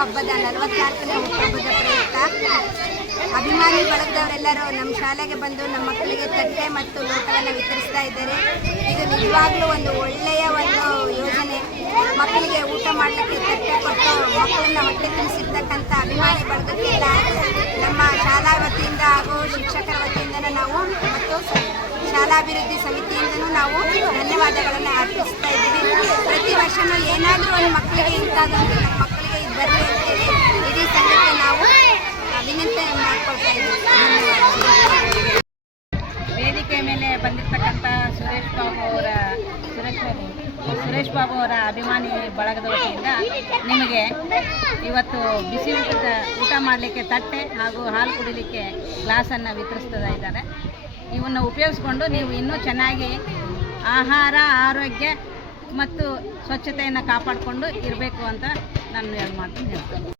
ಹುಟ್ಟುಹಬ್ಬದ 44ನೇ ಹುಟ್ಟುಹಬ್ಬದ ಪ್ರಯುಕ್ತ ಅಭಿಮಾನಿ ಬಳಗದವರೆಲ್ಲರೂ ನಮ್ಮ ಶಾಲೆಗೆ ಬಂದು ನಮ್ಮ ಮಕ್ಕಳಿಗೆ ತಟ್ಟೆ ಮತ್ತು ಲೋಟವನ್ನು ವಿತರಿಸ್ತಾ ಇದ್ದಾರೆ. ಇದು ನಿಜವಾಗ್ಲೂ ಒಂದು ಒಳ್ಳೆಯ ಒಂದು ಯೋಜನೆ. ಮಕ್ಕಳಿಗೆ ಊಟ ಮಾಡಲಿಕ್ಕೆ ತಟ್ಟೆ ಕೊಟ್ಟು ಮಕ್ಕಳನ್ನ ಹೊಟ್ಟೆ ತುಂಬಿಸಿರ್ತಕ್ಕಂಥ ಅಭಿಮಾನಿ ಬಳಗಕ್ಕೆಲ್ಲ ನಮ್ಮ ಶಾಲಾ ವತಿಯಿಂದ ಹಾಗೂ ಶಿಕ್ಷಕರ ವತಿಯಿಂದನೂ ನಾವು ಮತ್ತು ಶಾಲಾಭಿವೃದ್ಧಿ ಸಮಿತಿಯಿಂದನೂ ನಾವು ಧನ್ಯವಾದಗಳನ್ನು ಅರ್ಪಿಸ್ತಾ ಇದ್ದೀವಿ. ಪ್ರತಿ ವರ್ಷವೂ ಏನಾದರೂ ಒಂದು ಮಕ್ಕಳಿಗೆ ಇಂಥದ್ದೊಂದು ನಮ್ಮ ಮಕ್ಕಳಿಗೆ ಇದು ಬರಲಿ ಅಂತೇಳಿ ಇಡೀ ಸಂಘಕ್ಕೆ ನಾವು ವಿನಂತಿ ಮಾಡಿಕೊಳ್ತಾ ಇದ್ದೀವಿ. ವೇದಿಕೆ ಮೇಲೆ ಬಂದಿರತಕ್ಕಂಥ ಸುರೇಶ್ ಬಾಬು ಅವರ ಅಭಿಮಾನಿ ಬಳಗದ ವತಿಯಿಂದ ನಿಮಗೆ ಇವತ್ತು ಬಿಸಿ ಊಟ ಮಾಡಲಿಕ್ಕೆ ತಟ್ಟೆ ಹಾಗೂ ಹಾಲು ಕುಡಿಲಿಕ್ಕೆ ಗ್ಲಾಸನ್ನು ವಿತರಿಸ್ತಾ ಇದ್ದಾರೆ. ಇವನ್ನು ಉಪಯೋಗಿಸ್ಕೊಂಡು ನೀವು ಇನ್ನೂ ಚೆನ್ನಾಗಿ ಆಹಾರ, ಆರೋಗ್ಯ ಮತ್ತು ಸ್ವಚ್ಛತೆಯನ್ನು ಕಾಪಾಡಿಕೊಂಡು ಇರಬೇಕು ಅಂತ ನಾನು ಹೇಳ್ತೀನಿ.